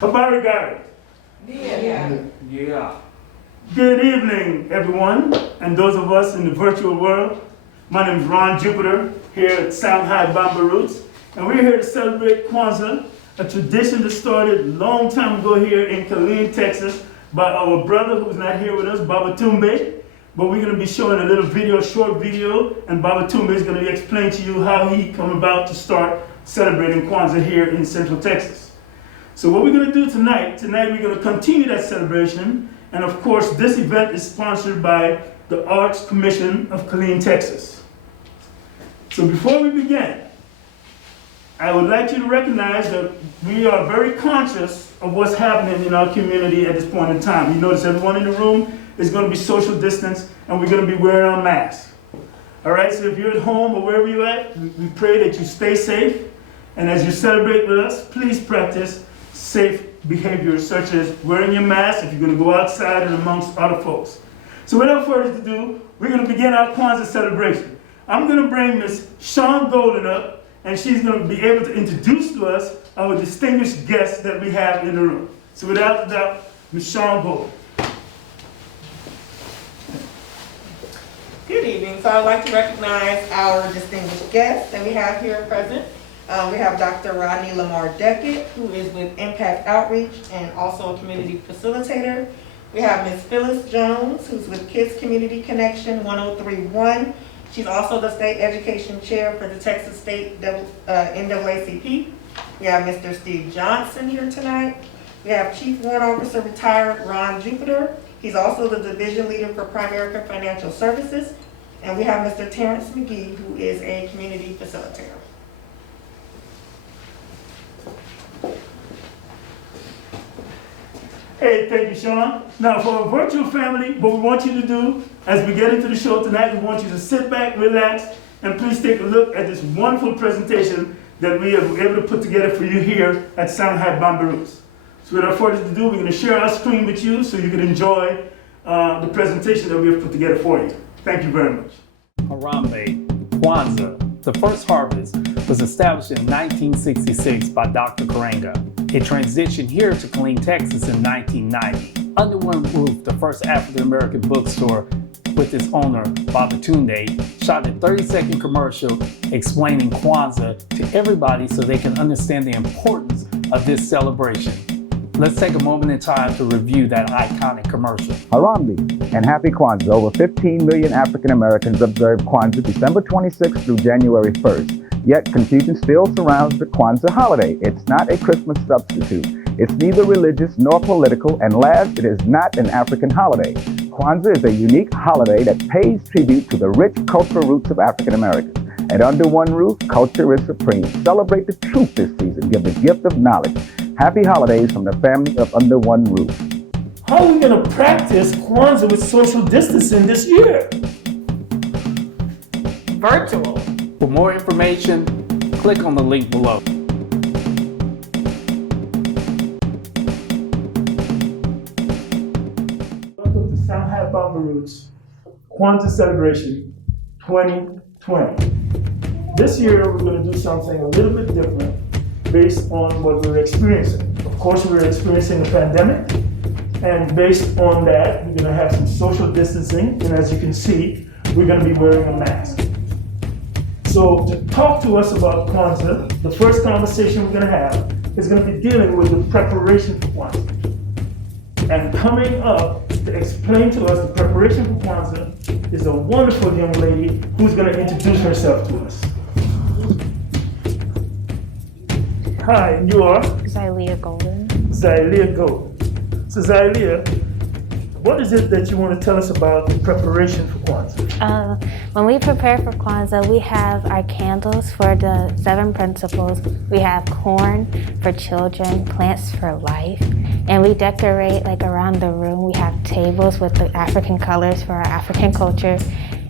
Habari Gari. Yeah. Good evening, everyone, and those of us in the virtual world. My name is Ron Jupiter here at Songhai Bamboo Roots, and we're here to celebrate Kwanzaa, a tradition that started a long time ago here in Killeen, Texas, by our brother who's not here with us, Baba Tumbe. But we're going to be showing a little video, short video, and Baba Tumbe is going to explain to you how he come about to start celebrating Kwanzaa here in Central Texas. So what we're going to do tonight we're going to continue that celebration. And of course, this event is sponsored by the Arts Commission of Killeen, Texas. So before we begin, I would like you to recognize that we are very conscious of what's happening in our community at this point in time. You notice everyone in the room is going to be social distance, and we're going to be wearing our masks. All right, so if you're at home or wherever you're at, we pray that you stay safe. And as you celebrate with us, please practice safe behaviors such as wearing your mask if you're going to go outside and amongst other folks. So without further ado, we're going to begin our Kwanzaa celebration. I'm going to bring Miss Shawn Golden up, and she's going to be able to introduce to us our distinguished guests that we have in the room. So without doubt, Miss Shawn Golden. Good evening. So I'd like to recognize our distinguished guests that we have here present. We have Dr. Rodney Lamar Deckett, who is with Impact Outreach and also a community facilitator. We have Ms. Phyllis Jones, who's with Kids Community Connection 1031. She's also the state education chair for the Texas State NAACP. We have Mr. Steve Johnson here tonight. We have Chief Warrant Officer retired Ron Jupiter. He's also the division leader for Primerica Financial Services. And we have Mr. Terrence McGee, who is a community facilitator. Hey, thank you, Shawn. Now, for our virtual family, what we want you to do as we get into the show tonight, we want you to sit back, relax, and please take a look at this wonderful presentation that we are able to put together for you here at Songhai Bamboo Roots. So without further ado, we're going to share our screen with you so you can enjoy the presentation that we have put together for you. Thank you very much. Harambe, Kwanzaa, the first harvest, was established in 1966 by Dr. Karenga. It transitioned here to Killeen, Texas in 1990. Under One Roof, the first African-American bookstore with its owner, Baba Tunde, shot a 30-second commercial explaining Kwanzaa to everybody so they can understand the importance of this celebration. Let's take a moment in time to review that iconic commercial. Harambe and Happy Kwanzaa. Over 15 million African Americans observe Kwanzaa December 26th through January 1st. Yet confusion still surrounds the Kwanzaa holiday. It's not a Christmas substitute. It's neither religious nor political, and last, it is not an African holiday. Kwanzaa is a unique holiday that pays tribute to the rich cultural roots of African Americans. And under one roof, culture is supreme. Celebrate the truth this season. Give the gift of knowledge. Happy holidays from the family of Under One Roof. How are we going to practice Kwanzaa with social distancing this year? Virtual. For more information, click on the link below. Welcome to Songhai Bamboo Roots Kwanzaa Celebration 2020. This year we're going to do something a little bit different based on what we're experiencing. Of course, we're experiencing a pandemic, and based on that, we're going to have some social distancing, and as you can see, we're going to be wearing a mask. So to talk to us about Kwanzaa, the first conversation we're going to have is going to be dealing with the preparation for Kwanzaa. And coming up to explain to us the preparation for Kwanzaa is a wonderful young lady who's going to introduce herself to us. Hi, you are? Xylia Golden. Xylia Golden. So Xylia, what is it that you want to tell us about the preparation for Kwanzaa? When we prepare for Kwanzaa, we have our candles for the 7 principles. We have corn for children, plants for life, and we decorate like around the room. We have tables with the African colors for our African culture,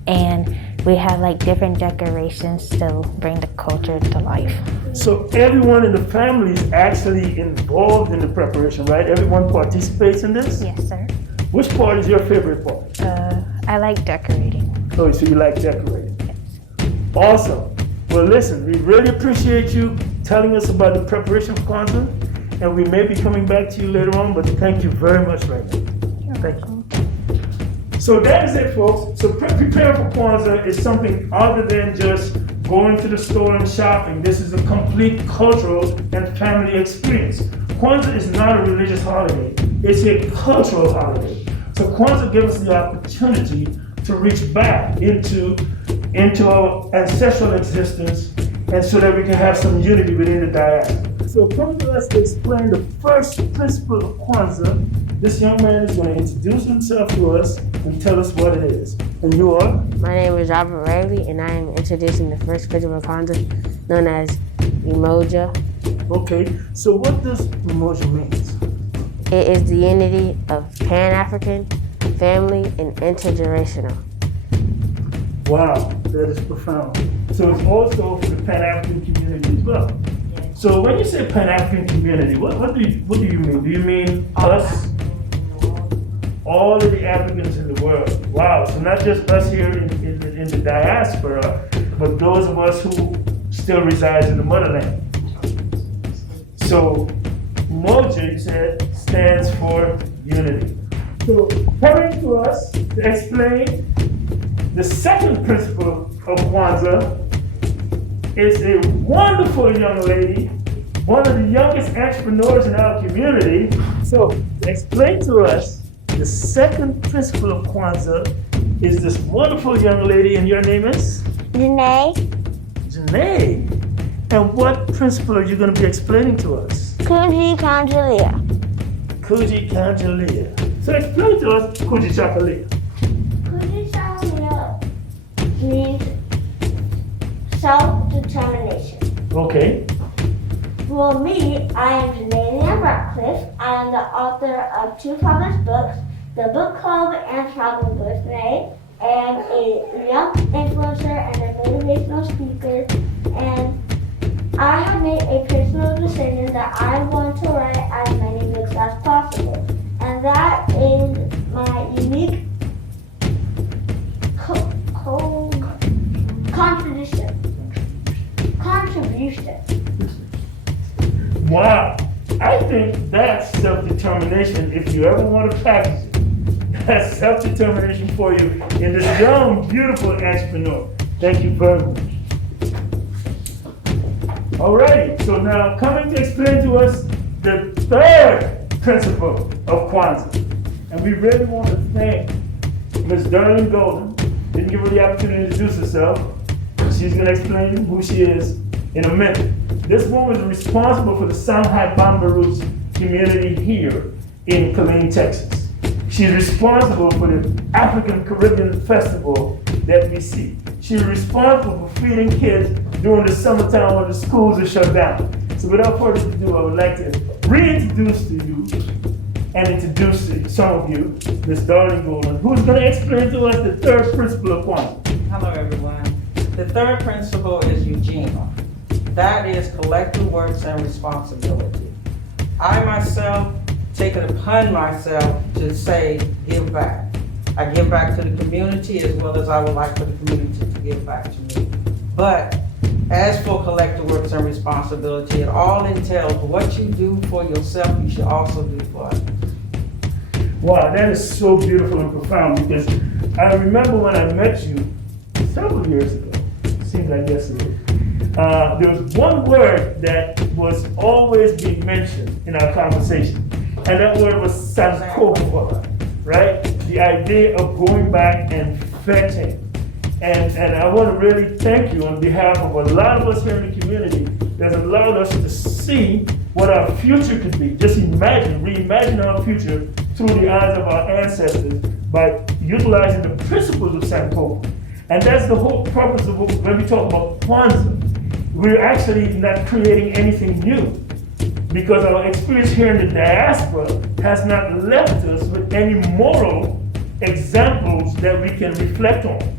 and we have like different decorations to bring the culture to life. So everyone in the family is actually involved in the preparation, right? Everyone participates in this? Yes, sir. Which part is your favorite part? I like decorating. Oh, so you like decorating? Yes. Awesome. Well, listen, we really appreciate you telling us about the preparation for Kwanzaa. and we may be coming back to you later on, but thank you very much right now. Thank you. So that is it, folks. So preparing for Kwanzaa is something other than just going to the store and shopping. This is a complete cultural and family experience. Kwanzaa is not a religious holiday. It's a cultural holiday. So Kwanzaa gives us the opportunity to reach back into our ancestral existence, and so that we can have some unity within the diaspora. So come to us to explain the first principle of Kwanzaa. This young man is going to introduce himself to us and tell us what it is. And you are? My name is Robert Riley, and I am introducing the first principle of Kwanzaa, known as Umoja. Okay, so what does Umoja mean? It is the unity of Pan-African, family, and intergenerational. Wow, that is profound. So it's also for the Pan-African community as well. So when you say Pan-African community, what do you mean? Do you mean us? All of the Africans in the world. Wow, so not just us here in the diaspora, but those of us who still reside in the motherland. So Umoja, you said, stands for unity. So coming to us to explain the second principle of Kwanzaa is a wonderful young lady, one of the youngest entrepreneurs in our community. So explain to us the second principle of Kwanzaa is this wonderful young lady, and your name is? Janae, Janae. And what principle are you going to be explaining to us? Kuji Kanjalia. Kuji Kanjalia. So explain to us Kuji Chakalia. Kuji Kanjalia means self-determination. Okay. For me, I am Janae Ratcliffe. I am the author of two published books, The Book Club and Travel with May. I am a young influencer and a motivational speaker, and I have made a personal decision that I want to write as many books as possible, and that is my unique contribution. Wow. I think that's self-determination. If you ever want to practice it, that's self-determination for you in this young, beautiful entrepreneur. Thank you very much. Alrighty, so now coming to explain to us the third principle of Kwanzaa. And we really want to thank Ms. Darlene Golden. Didn't give her the opportunity to introduce herself. She's going to explain who she is in a minute. This woman is responsible for the Songhai Bamboo Roots community here in Killeen, Texas. She's responsible for the African Caribbean Festival that we see. She's responsible for feeding kids during the summertime when the schools are shut down. So without further ado, I would like to reintroduce to you and introduce to some of you Ms. Darlene Golden, who's going to explain to us the third principle of Kwanzaa. Hello, everyone. The third principle is Ujima. That is collective works and responsibility. I myself take it upon myself to say, give back. I give back to the community as well as I would like for the community to give back to me. But as for collective works and responsibility, it all entails what you do for yourself, you should also do for others. Wow, that is so beautiful and profound, because I remember when I met you several years ago, seems like yesterday, there was one word that was always being mentioned in our conversation, and that word was Sankofa, right? The idea of going back and fetching. And I want to really thank you on behalf of a lot of us here in the community that has allowed us to see what our future could be. Just reimagine our future through the eyes of our ancestors by utilizing the principles of Sankofa. And that's the whole purpose of when we talk about Kwanzaa. We're actually not creating anything new, because our experience here in the diaspora has not left us with any moral examples that we can reflect on.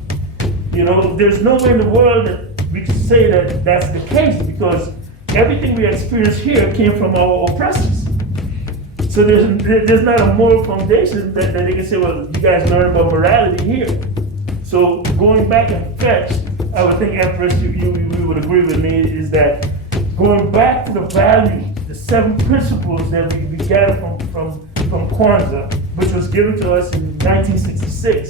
You know, there's no way in the world that we can say that that's the case, because everything we experience here came from our oppressors. So there's not a moral foundation that they can say, well, you guys learn about morality here. So going back and fetch, I would think, Empress, you would agree with me, is that going back to the values the 7 principles that we gathered from Kwanzaa, which was given to us in 1966,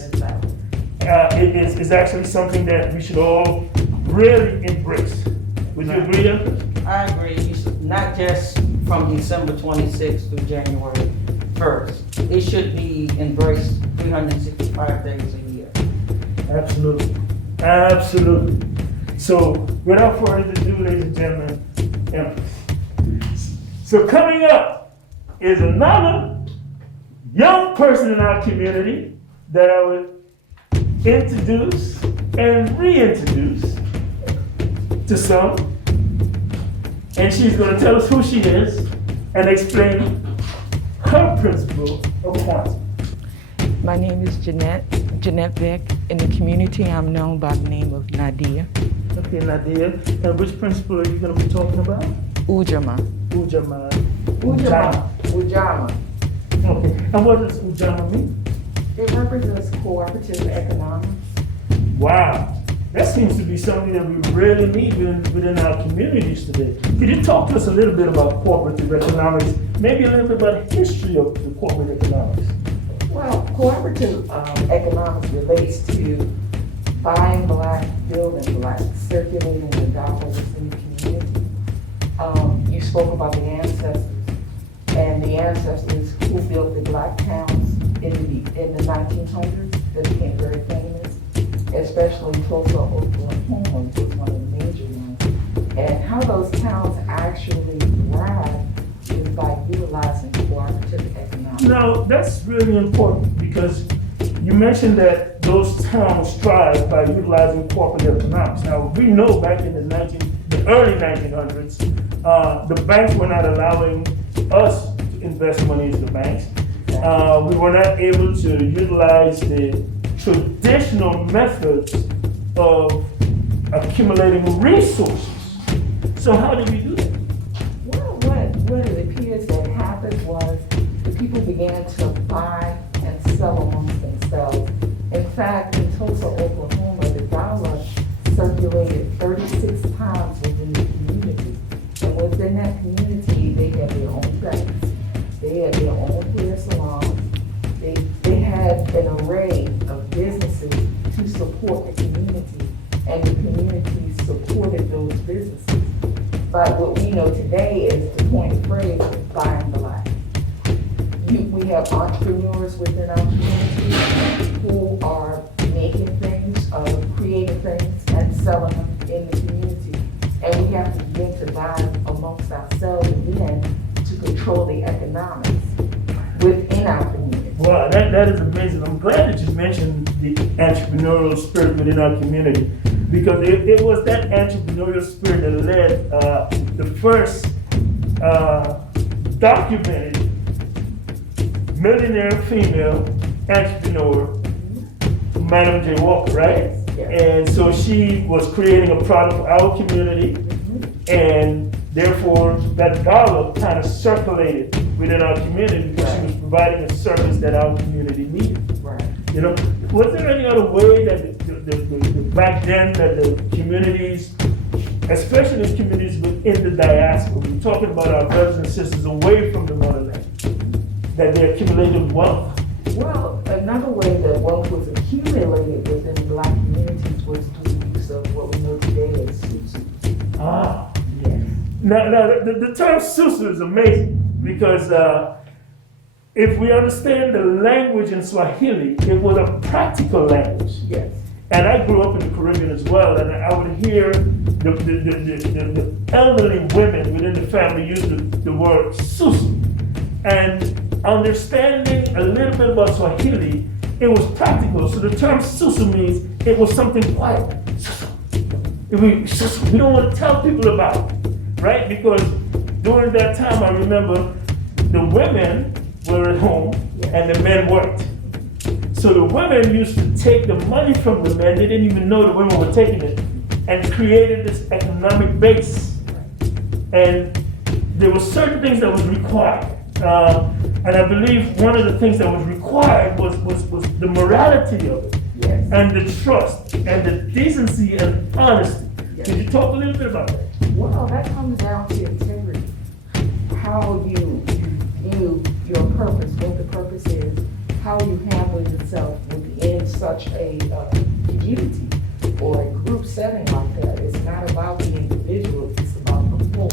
is actually something that we should all really embrace. Would you agree, Empress? I agree. You should, not just from December 26th through January 1st. It should be embraced 365 days a year. Absolutely. Absolutely. So, without further ado, ladies and gentlemen, Empress. So, coming up is another young person in our community that I would introduce and reintroduce to some. And she's going to tell us who she is and explain her principle of Kwanzaa. My name is Jeanette Vick. In the community, I'm known by the name of Nadia. Okay, Nadia. And which principle are you going to be talking about? Ujamaa. Ujamaa. Ujamaa. Okay. And what does Ujamaa mean? It represents cooperative economics. Wow. That seems to be something that we really need within our communities today. Could you talk to us a little bit about cooperative economics, maybe a little bit about the history of the corporate economics? Well, cooperative economics relates to buying black, building black, circulating the dollars in the community. You spoke about the ancestors, and the ancestors who built the black towns in the 1900s that became very famous, especially Tulsa, Oklahoma, was one of the major ones. And how those towns actually thrive is by utilizing cooperative economics. Now, that's really important because you mentioned that those towns thrive by utilizing corporate economics. Now, we know back in the early 1900s, the banks were not allowing us to invest money into the banks. We were not able to utilize the traditional methods of accumulating resources. So how did we do that? Well, what it appears that happened was the people began to buy and sell amongst themselves. In fact, in Tulsa, Oklahoma, the dollar circulated 36 times within the community. And within that community, they had their own banks. They had their own hair salons. They had an array of businesses to support the community, and the community supported those businesses. But what we know today is the point of phrase of buying black. We have entrepreneurs within our community who are making things, creating things, and selling them in the community. And we have to begin to buy amongst ourselves again to control the economics within our community. Wow, that is amazing. I'm glad that you mentioned the entrepreneurial spirit within our community because it was that entrepreneurial spirit that led the first documented millionaire female entrepreneur, Madam J. Walker, right? Yes. And so she was creating a product for our community, and therefore that dollar kind of circulated within our community because she was providing a service that our community needed. Right. You know, was there any other way that back then that the communities, especially the communities within the diaspora, we're talking about our brothers and sisters away from the motherland, that they accumulated wealth? Well, another way that wealth was accumulated within black communities was through the use of what we know today as susu. Ah. Yes. Now the term susu is amazing because if we understand the language in Swahili, it was a practical language. Yes. And I grew up in the Caribbean as well, and I would hear the elderly women within the family use the word susu. And understanding a little bit about Swahili, it was practical. So the term susu means it was something quiet. Susu. We don't want to tell people about it, right? Because during that time, I remember the women were at home and the men worked. So the women used to take the money from the men, they didn't even know the women were taking it, and created this economic base. And there were certain things that was required. And I believe one of the things that was required was the morality of it, Yes. and the trust, and the decency and honesty. Yes. Could you talk a little bit about that? Well, that comes down to integrity. how you view your purpose, what the purpose is, how you handle yourself within such a community or a group setting like that. It's not about the individual, it's about the whole.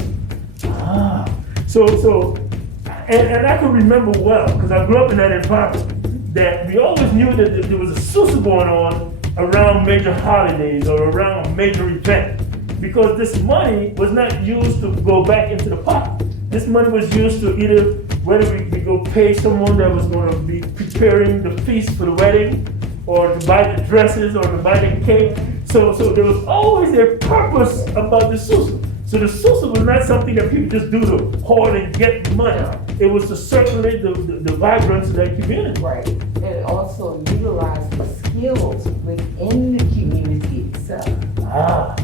And I can remember well, because I grew up in that environment, that we always knew that there was a susu going on around major holidays or around a major event, because this money was not used to go back into the pot. This money was used to either, whether we go pay someone that was going to be preparing the feast for the wedding, or to buy the dresses, or to buy the cake. So there was always a purpose about the susu. So the susu was not something that people just do to hoard and get money. It was to circulate the vibrance of that community. Right, and also utilize the skills within the community itself.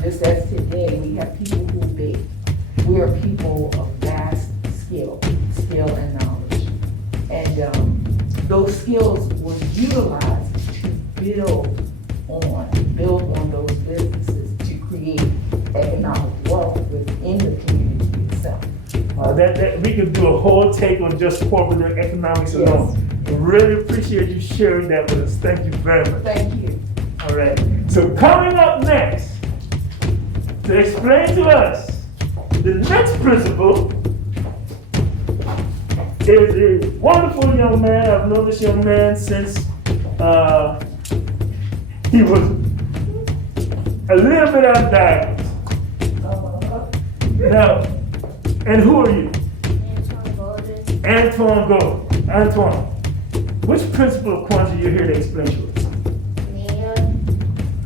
Just as today, we have people who bake. We are people of vast skill and knowledge. And those skills were utilized to build on those businesses to create economic wealth within the community itself. That we could do a whole take on just corporate economics alone. I really appreciate you sharing that with us. Thank you very much. Thank you. All right. So coming up next, to explain to us the next principle, is a wonderful young man. I've known this young man since he was a little bit out of diapers. Now, and who are you? Antoine Gold. Antoine, which principle of Kwanzaa you're here to explain to us?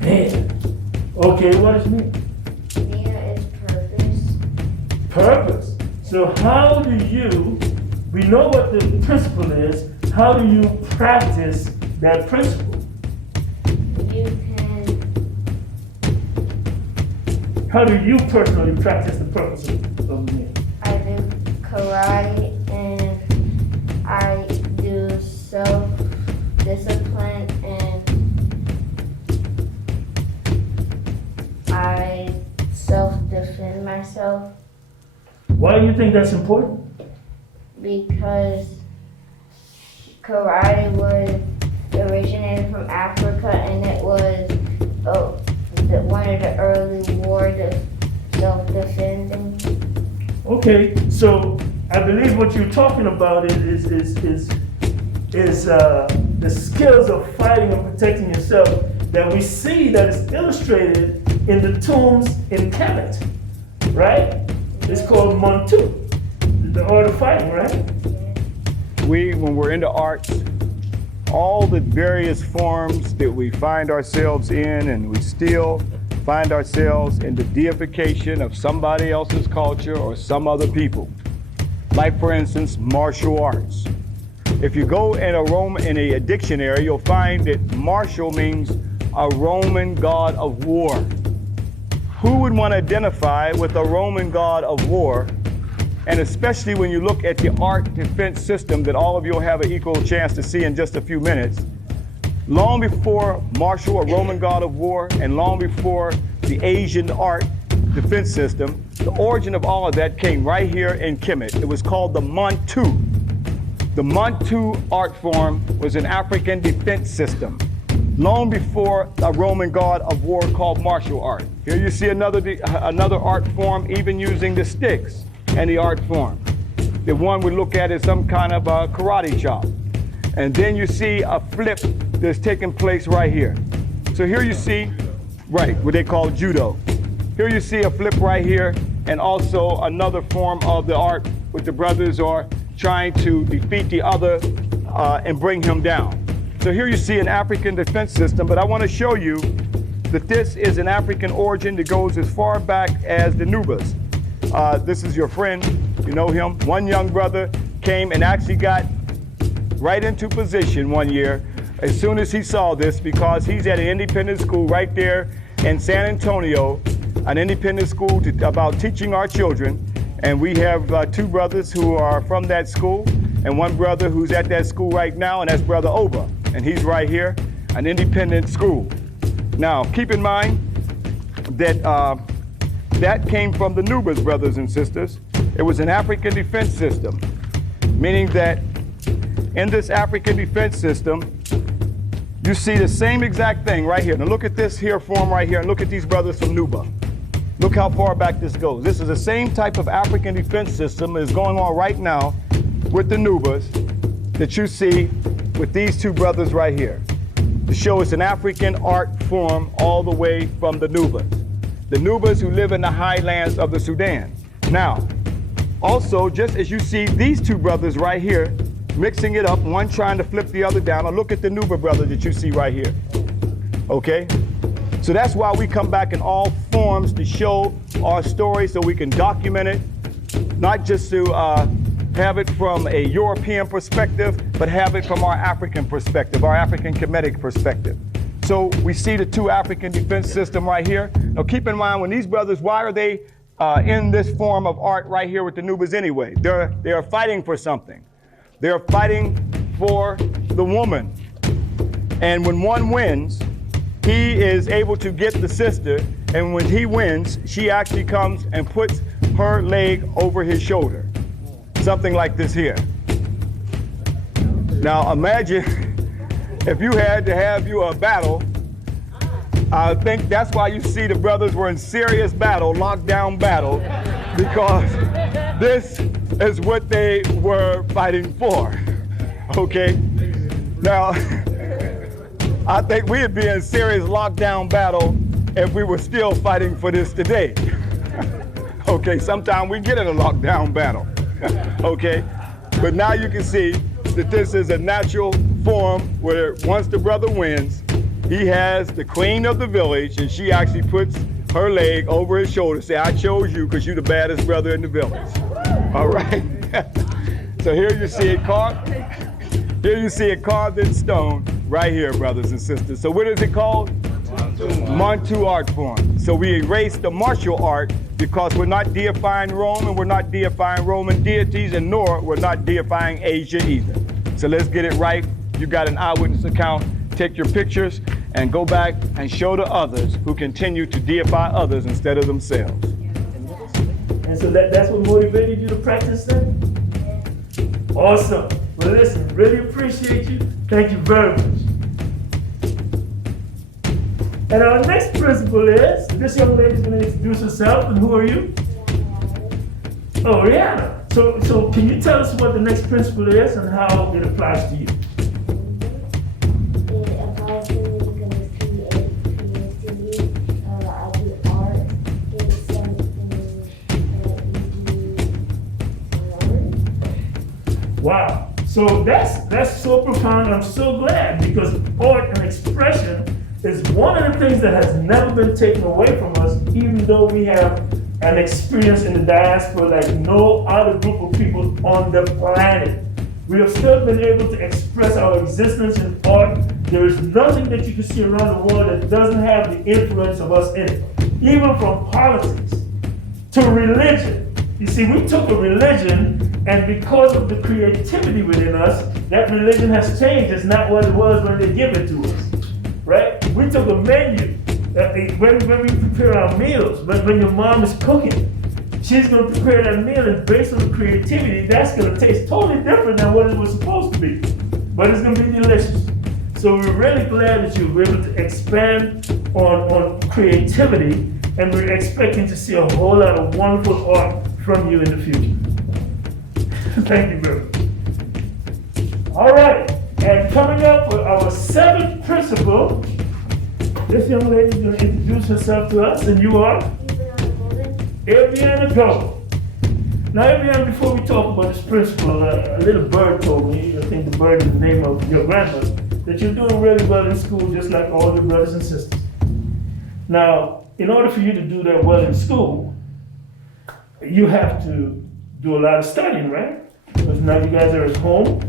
Nia. Okay, what does Nia? Nia is purpose. Purpose. So how do you, we know what the principle is, how do you practice that principle? How do you personally practice the purpose of Nia? I do karate and I do self-discipline and I self-defend myself. Why do you think that's important? Because karate was originated from Africa and it was one of the early wars of self-defending. Okay, so I believe what you're talking about is the skills of fighting and protecting yourself that we see that is illustrated in the tombs in Kemet, right? It's called Montu, the art of fighting, right? When we're into arts, all the various forms that we find ourselves in, and we still find ourselves in the deification of somebody else's culture or some other people. Like, for instance, martial arts. If you go in a dictionary, you'll find that martial means a Roman god of war. Who would want to identify with a Roman god of war? And especially when you look at the art defense system that all of you will have an equal chance to see in just a few minutes. Long before martial, a Roman god of war, and long before the Asian art defense system, the origin of all of that came right here in Kemet. It was called the Montu. The Montu art form was an African defense system, long before a Roman god of war called martial art. Here you see another art form, even using the sticks and the art form. The one we look at is some kind of a karate chop. And then you see a flip that's taking place right here. So here you see, right, what they call judo. Here you see a flip right here, and also another form of the art where the brothers are trying to defeat the other and bring him down. So here you see an African defense system, but I want to show you that this is an African origin that goes as far back as the Nubas. This is your friend, you know him. One young brother came and actually got right into position one year as soon as he saw this, because he's at an independent school right there in San Antonio, an independent school about teaching our children. And we have two brothers who are from that school, and one brother who's at that school right now, and that's Brother Oba. And he's right here, an independent school. Now, keep in mind that that came from the Nubas, brothers and sisters. It was an African defense system, meaning that in this African defense system, you see the same exact thing right here. Now look at this here form right here, and look at these brothers from Nuba. Look how far back this goes. This is the same type of African defense system that is going on right now with the Nubas that you see with these two brothers right here, to show it's an African art form all the way from the Nubas who live in the highlands of the Sudan. Now, also, just as you see these two brothers right here, mixing it up, one trying to flip the other down. Now look at the Nuba brother that you see right here, okay? So that's why we come back in all forms to show our story so we can document it, not just to have it from a European perspective, but have it from our African perspective, our African Kemetic perspective. So we see the two African defense system right here. Now keep in mind, when these brothers, why are they in this form of art right here with the Nubas anyway? They are fighting for something. They're fighting for the woman. And when one wins, he is able to get the sister, and when he wins, she actually comes and puts her leg over his shoulder. Something like this here. Now imagine if you had to have you a battle. I think that's why you see the brothers were in serious battle, lockdown battle, because this is what they were fighting for, okay? Now, I think we'd be in serious lockdown battle if we were still fighting for this today. Okay, sometimes we get in a lockdown battle, okay? But now you can see that this is a natural form where once the brother wins, he has the queen of the village, and she actually puts her leg over his shoulder, say, I chose you because you're the baddest brother in the village. All right. So here you see it carved. Here you see it carved in stone right here, brothers and sisters. So what is it called? Mantu art form. So we erased the martial art because we're not deifying Rome, and we're not deifying Roman deities, and nor we're not deifying Asia either. So let's get it right. You got an eyewitness account. Take your pictures and go back and show to others who continue to deify others instead of themselves. And so that's what motivated you to practice that? Awesome. Well, listen, really appreciate you. Thank you very much. And our next principal is, this young lady is going to introduce herself, and who are you? Oh, Rihanna. So can you tell us what the next principle is and how it applies to you? Wow, so that's so profound. I'm so glad, because art and expression is one of the things that has never been taken away from us, even though we have an experience in the diaspora like no other group of people on the planet. We have still been able to express our existence in art. There is nothing that you can see around the world that doesn't have the influence of us in it, even from politics to religion. You see, we took a religion, and because of the creativity within us, that religion has changed. It's not what it was when they give it to us, right? We took a menu. When we prepare our meals, when your mom is cooking, she's going to prepare that meal, and based on the creativity, that's going to taste totally different than what it was supposed to be. But it's going to be delicious. So we're really glad that you were able to expand on creativity, and we're expecting to see a whole lot of wonderful art from you in the future. Thank you very much. All right, and coming up for our seventh principal, this young lady is going to introduce herself to us, and you are? Adriana Go. Now, Adriana, before we talk about this principal, a little bird told me, I think the bird is the name of your grandmother, that you're doing really well in school, just like all your brothers and sisters. Now, in order for you to do that well in school, you have to do a lot of studying, right? Because now you guys are at home,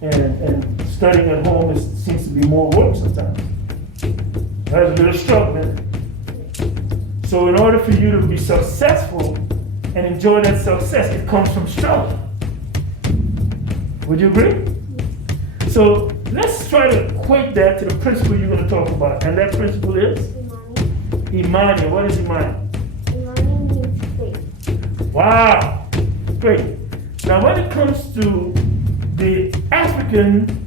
and studying at home seems to be more work sometimes. That's a bit of struggle, isn't it? So in order for you to be successful and enjoy that success, it comes from struggle. Would you agree? So let's try to equate that to the principle you're going to talk about. And that principle is? Imani. What is Imani? Imani means faith. Wow. faith. Now, when it comes to the African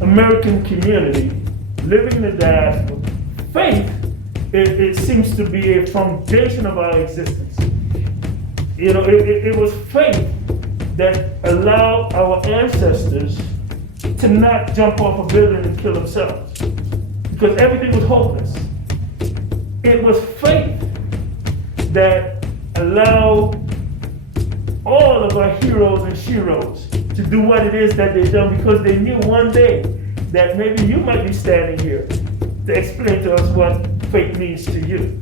American community living in the diaspora, faith, it seems to be a foundation of our existence. You know, it was faith that allowed our ancestors to not jump off a building and kill themselves, because everything was hopeless. It was faith that allowed all of our heroes and sheroes to do what it is that they've done, because they knew one day that maybe you might be standing here to explain to us what faith means to you.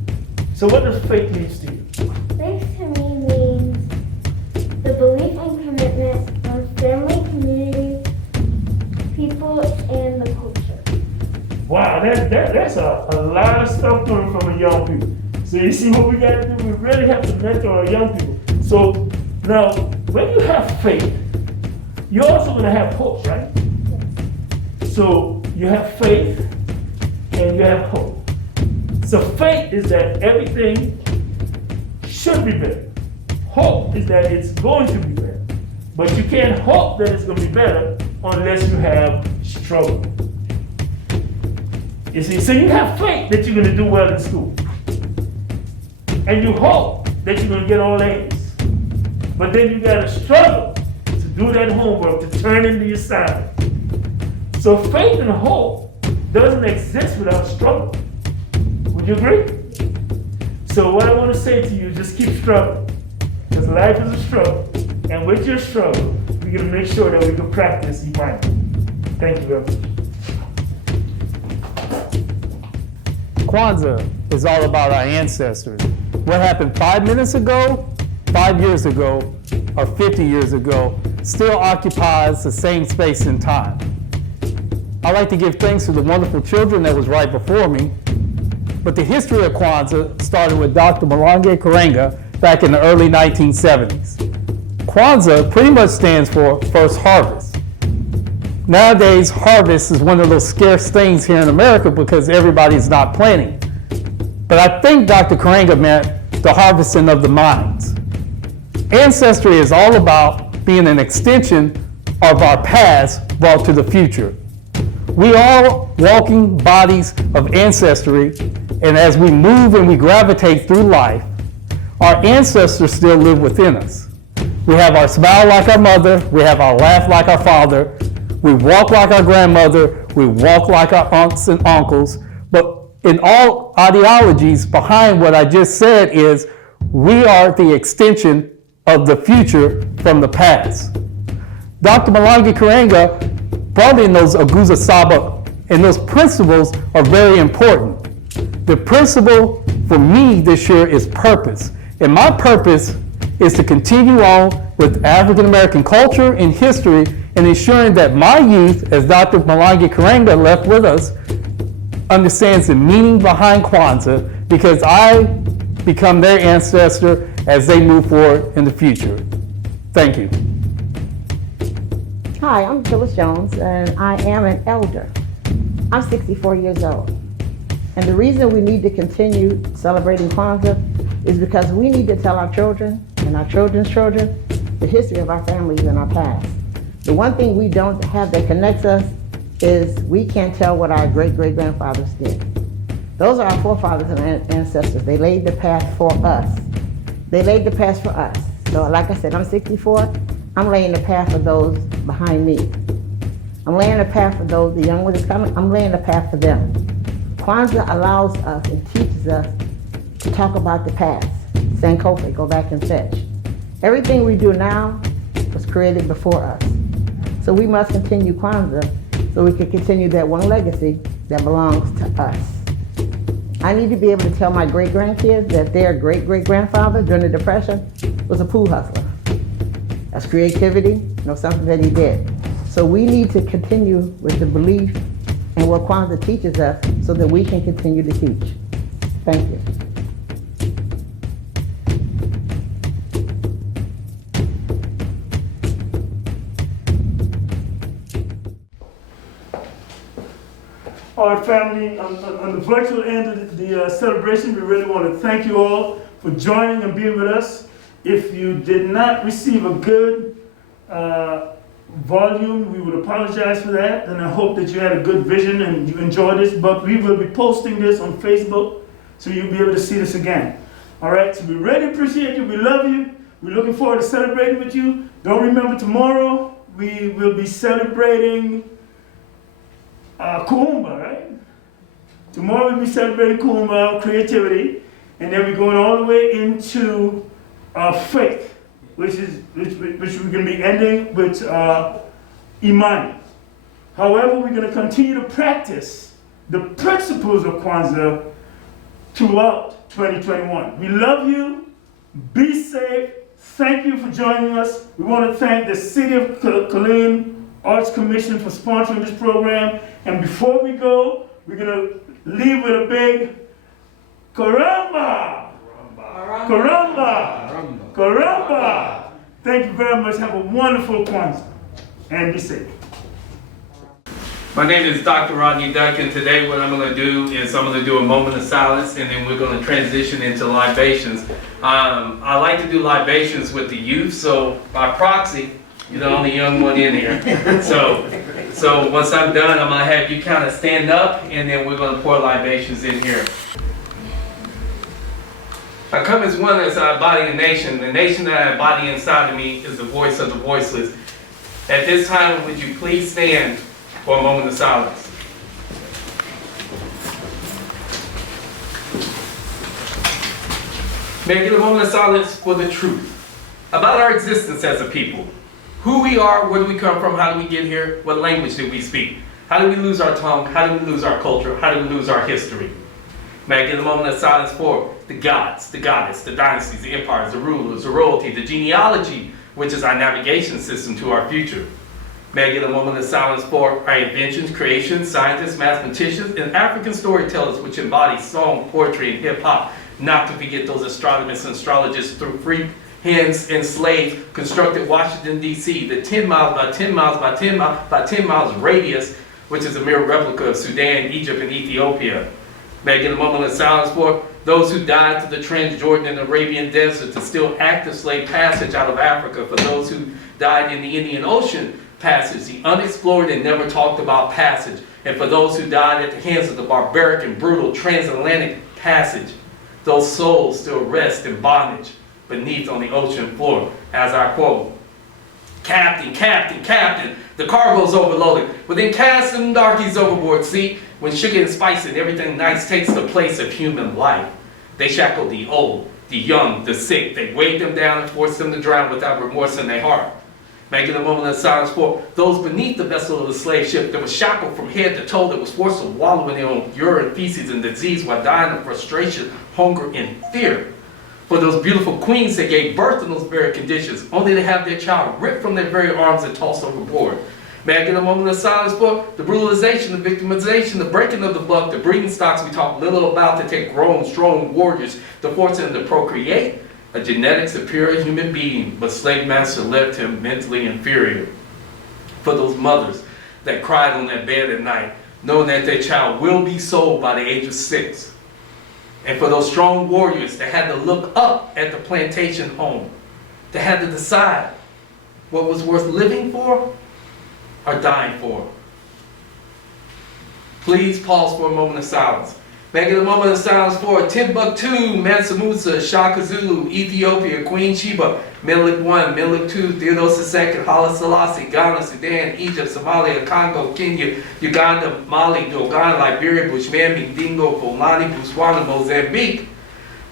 So what does faith mean to you? Faith to me means the belief and commitment of family, community, people, and the culture. Wow, that's a lot of stuff coming from the young people. So you see what we got to do? We really have to mentor our young people. So now, when you have faith, you're also going to have hope, right? So you have faith and you have hope. So faith is that everything should be better. Hope is that it's going to be better. But you can't hope that it's going to be better unless you have struggle. You see, so you have faith that you're going to do well in school. And you hope that you're going to get all A's. But then you got to struggle to do that homework, to turn in the assignment. So faith and hope doesn't exist without struggle. Would you agree? So what I want to say to you, just keep struggling. Because life is a struggle. And with your struggle, we're going to make sure that we can practice equality. Thank you very much. Kwanzaa is all about our ancestors. What happened 5 minutes ago, 5 years ago, or 50 years ago still occupies the same space and time. I'd like to give thanks to the wonderful children that was right before me, but the history of Kwanzaa started with Dr. Malonge Karenga back in the early 1970s. Kwanzaa pretty much stands for First Harvest. Nowadays, harvest is one of those scarce things here in America because everybody's not planting. But I think Dr. Karenga meant the harvesting of the minds. Ancestry is all about being an extension of our past brought to the future. We are walking bodies of ancestry, and as we move and we gravitate through life, our ancestors still live within us. We have our smile like our mother, we have our laugh like our father, we walk like our grandmother, we walk like our aunts and uncles, but in all ideologies behind what I just said is we are the extension of the future from the past. Dr. Malonge Karenga brought in those Aguza Saba, and those principles are very important. The principle for me this year is purpose, and my purpose is to continue on with African American culture and history and ensuring that my youth, as Dr. Malonge Karenga left with us, understands the meaning behind Kwanzaa because I become their ancestor as they move forward in the future. Thank you. Hi, I'm Phyllis Jones, and I am an elder. I'm 64 years old. And the reason we need to continue celebrating Kwanzaa is because we need to tell our children and our children's children the history of our families and our past. The one thing we don't have that connects us is we can't tell what our great-great-grandfathers did. Those are our forefathers and ancestors. They laid the path for us. They laid the path for us. So like I said, I'm 64. I'm laying the path for those behind me. I'm laying the path for those, the young ones coming, I'm laying the path for them. Kwanzaa allows us and teaches us to talk about the past. Sankofa, go back and fetch. Everything we do now was created before us. So we must continue Kwanzaa so we can continue that one legacy that belongs to us. I need to be able to tell my great-grandkids that their great-great-grandfather during the Depression was a pool hustler. That's creativity, something that he did. So we need to continue with the belief and what Kwanzaa teaches us so that we can continue to teach. Thank you. All right, family, on the virtual end of the celebration, we really want to thank you all for joining and being with us. If you did not receive a good volume, we would apologize for that, and I hope that you had a good vision and you enjoyed this, but we will be posting this on Facebook, so you'll be able to see this again. All right, so we really appreciate you, we love you, we're looking forward to celebrating with you. Don't remember tomorrow, we will be celebrating Kuumba, right? Tomorrow we'll be celebrating Kuumba, creativity, and then we're going all the way into faith, which we're going to be ending with Imani. However, we're going to continue to practice the principles of Kwanzaa throughout 2021. We love you. Be safe. Thank you for joining us. We want to thank the City of Killeen Arts Commission for sponsoring this program. And before we go, we're going to leave with a big Karamba! Karamba! Karamba! Thank you very much. Have a wonderful Kwanzaa. And be safe. My name is Dr. Rodney Duncan. Today what I'm going to do is I'm going to do a moment of silence, and then we're going to transition into libations. I like to do libations with the youth, so by proxy, you're the only young one in here. So once I'm done, I'm going to have you kind of stand up, and then we're going to pour libations in here. I come as one as I embody a nation. The nation that I embody inside of me is the voice of the voiceless. At this time, would you please stand for a moment of silence? May I get a moment of silence for the truth about our existence as a people. Who we are, where do we come from, how do we get here, what language did we speak? How did we lose our tongue, how did we lose our culture, how did we lose our history? May I get a moment of silence for the gods, the goddess, the dynasties, the empires, the rulers, the royalty, the genealogy, which is our navigation system to our future. May I get a moment of silence for our inventions, creations, scientists, mathematicians, and African storytellers, which embody song, poetry, and hip-hop. Not to forget those astronomers and astrologists through free hands and slaves constructed Washington, D.C., the 10 miles by 10 miles by 10 miles by 10 miles radius, which is a mere replica of Sudan, Egypt, and Ethiopia. May I get a moment of silence for those who died through the Transjordan and Arabian desert, the still active slave passage out of Africa, for those who died in the Indian Ocean passage, the unexplored and never talked about passage, and for those who died at the hands of the barbaric and brutal transatlantic passage. Those souls still rest in bondage beneath on the ocean floor, as I quote, "Captain, Captain, Captain, the cargo's overloaded. Well then cast them darkies overboard, see? When sugar and spice and everything nice takes the place of human life. They shackle the old, the young, the sick. They weighed them down and forced them to drown without remorse in their heart. Making a moment of silence for those beneath the vessel of the slave ship that was shackled from head to toe, that was forced to wallow in their own urine, feces, and disease while dying of frustration, hunger, and fear. For those beautiful queens that gave birth in those very conditions, only to have their child ripped from their very arms and tossed overboard. May I get a moment of silence for the brutalization, the victimization, the breaking of the buck, the breeding stocks we talk little about that take grown, strong warriors to force them to procreate a genetic superior human being, but slave master left him mentally inferior. For those mothers that cried on their bed at night, knowing that their child will be sold by the age of 6. And for those strong warriors that had to look up at the plantation home, that had to decide what was worth living for or dying for. Please pause for a moment of silence. May I get a moment of silence for Timbuktu, Mansa Musa, Shaka Zulu, Ethiopia, Queen Sheba, Menelik I, Menelik II, Theodosius II, Haile Selassie, Ghana, Sudan, Egypt, Somalia, Congo, Kenya, Uganda, Mali, Dogon, Liberia, Bushman, Dingo, Fulani, Botswana, Mozambique.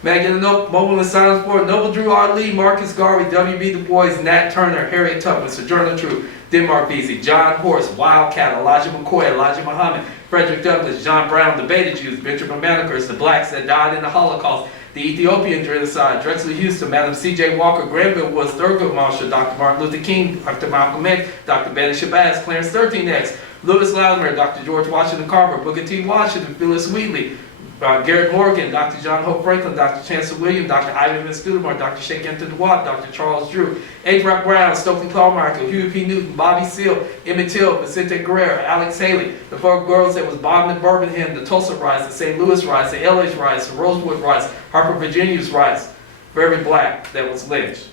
May I get a moment of silence for Noble Drew R. Lee, Marcus Garvey, W.B. Du Bois, Nat Turner, Harriet Tubman, Sojourner Truth, Denmark Vesey, John Horst, Wildcat, Elijah McCoy, Elijah Muhammad, Frederick Douglass, John Brown, the Beta Jews, Benjamin Manicus, the blacks that died in the Holocaust, the Ethiopian genocide, Drexel Houston, Madam C.J. Walker, Granville Woods, Thurgood Marshall, Dr. Martin Luther King, Dr. Malcolm X, Dr. Betty Shabazz, Clarence 13X, Lewis Latimer, Dr. George Washington Carver, Booker T. Washington, Phyllis Wheatley, Garrett Morgan, Dr. John Hope Franklin, Dr. Chancellor William, Dr. Ivan Van Studemore, Dr. Sheikh Anta Dawat, Dr. Charles Drew, A. Brown, Stokely Carmichael, Huey P. Newton, Bobby Seale, Emmett Till, Vicente Guerrero, Alex Haley, the 4 girls that was bombed in Birmingham, the Tulsa riots, the St. Louis riots, the LA riots, the Rosewood riots, Harper, Virginia's riots. for every black that was lynched,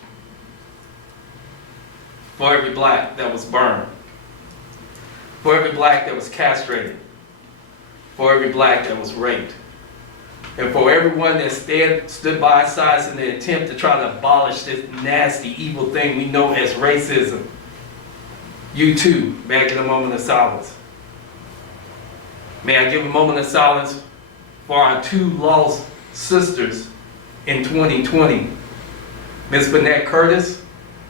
for every black that was burned, for every black that was castrated, for every black that was raped, and for everyone that stood by our sides in the attempt to try to abolish this nasty, evil thing we know as racism. You too, may I get a moment of silence? May I give a moment of silence for our two lost sisters in 2020, Ms. Burnett Curtis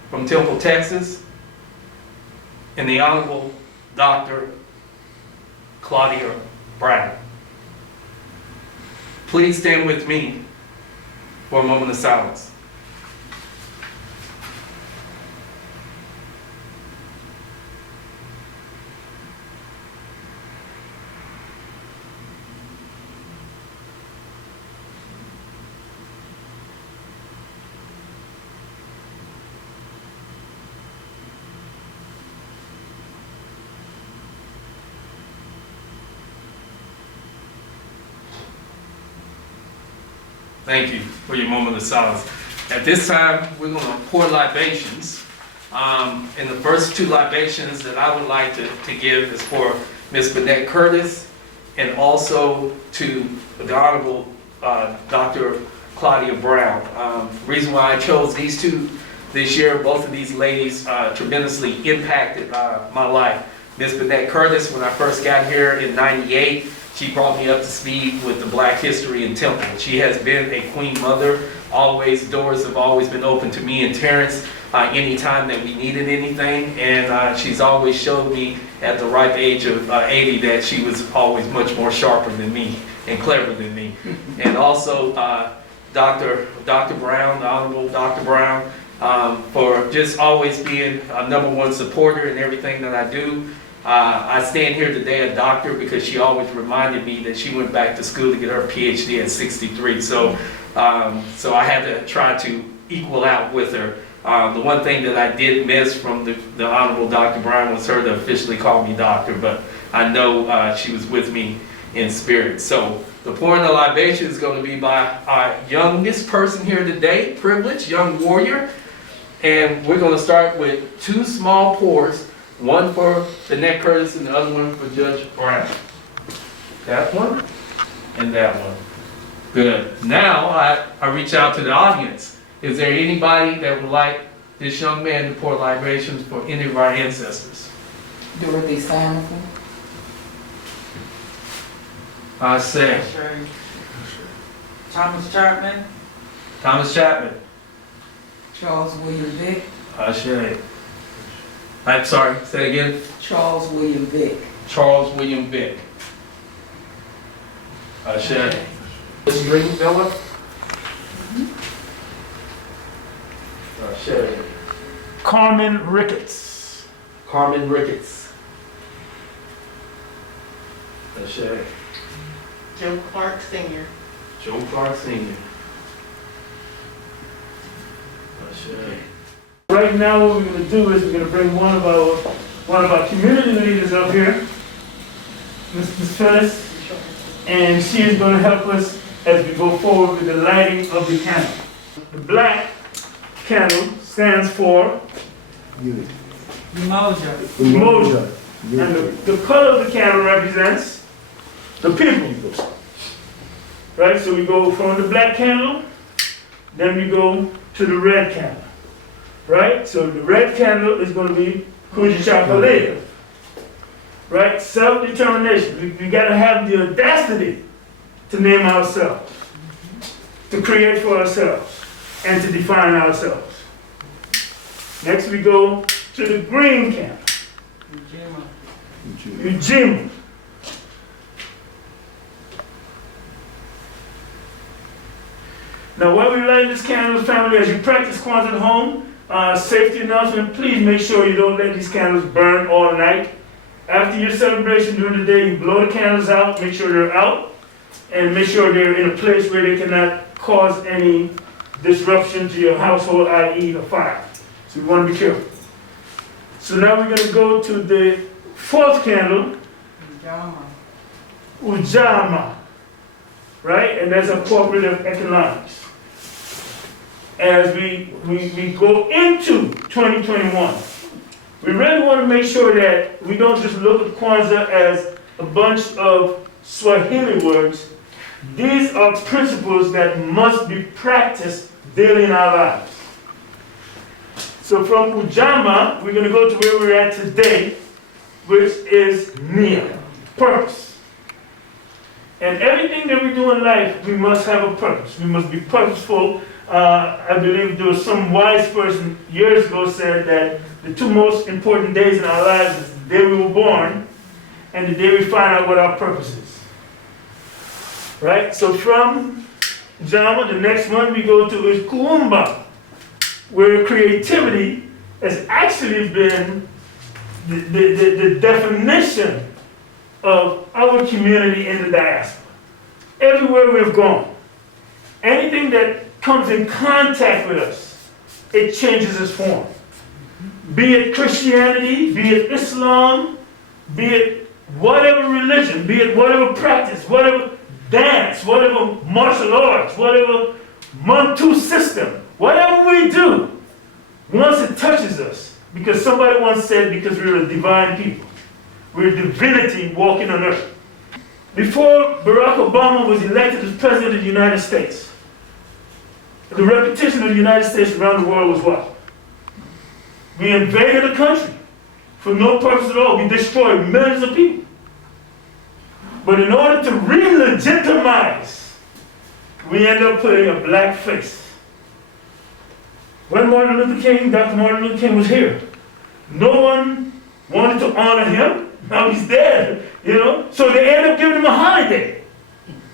from Temple, Texas, and the Honorable Dr. Claudia Brown. Please stand with me for a moment of silence. Thank you for your moment of silence. At this time, we're going to pour libations. And the first two libations that I would like to give is for Ms. Burnett Curtis and also to the Honorable Dr. Claudia Brown. The reason why I chose these two this year, both of these ladies tremendously impacted my life. Ms. Burnett Curtis, when I first got here in '98, she brought me up to speed with the Black history in Temple. She has been a queen mother. Always, doors have always been open to me and Terrence anytime that we needed anything. And she's always showed me at the ripe age of 80 that she was always much more sharper than me and clever than me. And also Dr. Brown, the Honorable Dr. Brown, for just always being a #1 supporter in everything that I do. I stand here today a doctor because she always reminded me that she went back to school to get her PhD at 63. So I had to try to equal out with her. The one thing that I did miss from the Honorable Dr. Brown was her to officially call me doctor, but I know she was with me in spirit. So the pouring of libation is going to be by our youngest person here today, privileged young warrior. And we're going to start with 2 small pours. One for Burnett Curtis and the other one for Judge Brown. That one and that one. Good. Now I reach out to the audience. Is there anybody that would like this young man to pour libations for any of our ancestors? Dorothy Sanderson. I say. Thomas Chapman. Thomas Chapman. Charles William Vick. I say. I'm sorry, say it again. Charles William Vick. Charles William Vick. I say. This drink fella. I say. Carmen Ricketts. Carmen Ricketts. I say. Joe Clark Sr. Joe Clark Sr. I say. Right now, what we're going to do is we're going to bring one of our community leaders up here, Ms. Phyllis, and she is going to help us as we go forward with the lighting of the candle. The black candle stands for Umoja. Umoja. And the color of the candle represents the people. Right, so we go from the black candle, then we go to the red candle. Right? So the red candle is going to be Kujichakalea. Right? Self-determination. We got to have the audacity to name ourselves, to create for ourselves, and to define ourselves. Next we go to the green candle. Ujima. Now while we light this candle, family, as you practice Kwanzaa at home, safety announcement, please make sure you don't let these candles burn all night. After your celebration during the day, you blow the candles out, make sure they're out, and make sure they're in a place where they cannot cause any disruption to your household, i.e. a fire. So we want to be careful. So now we're going to go to the 4th candle, Ujama, right? And that's a cooperative economics. as we go into 2021. We really want to make sure that we don't just look at Kwanzaa as a bunch of Swahili words. These are principles that must be practiced daily in our lives. So from Ujamaa, we're going to go to where we're at today, which is Nia, purpose. And everything that we do in life, we must have a purpose. We must be purposeful. I believe there was some wise person years ago said that the two most important days in our lives is the day we were born and the day we find out what our purpose is. Right? So from Jama, the next one we go to is Kuumba, where creativity has actually been the definition of our community in the diaspora. Everywhere we've gone, anything that comes in contact with us, it changes its form. Be it Christianity, be it Islam, be it whatever religion, be it whatever practice, whatever dance, whatever martial arts, whatever Mantu system, whatever we do, once it touches us, because somebody once said, because we're a divine people, we're divinity walking on earth. Before Barack Obama was elected as President of the United States, the reputation of the United States around the world was what? We invaded a country for no purpose at all. We destroyed millions of people. But in order to re-legitimize, we end up putting a black face. When Martin Luther King, Dr. Martin Luther King was here, no one wanted to honor him. Now he's dead, you know? So they end up giving him a holiday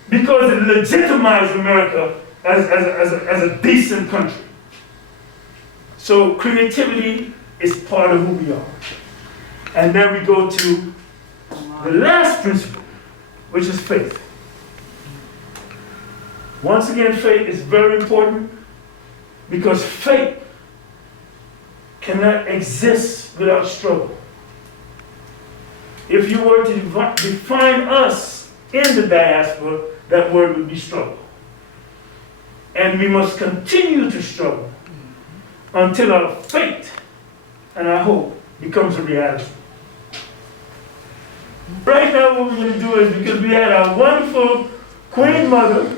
because it legitimized America as a decent country. So creativity is part of who we are. And then we go to the last principle, which is faith. Once again, faith is very important because faith cannot exist without struggle. If you were to define us in the diaspora, that word would be struggle. And we must continue to struggle until our faith and our hope becomes a reality. Right now what we're going to do is, because we had our wonderful Queen Mother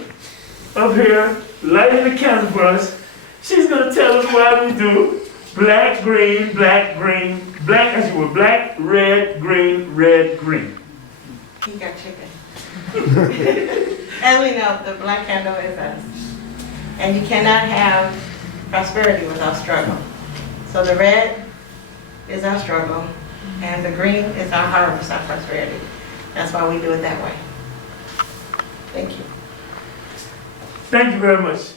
up here lighting the candle for us, she's going to tell us why we do black, green, black, as you were, black, red, green, red, green. You got chicken. As we know, the black candle is us. And you cannot have prosperity without struggle. So the red is our struggle, and the green is our harvest, our prosperity. That's why we do it that way. Thank you. Thank you very much.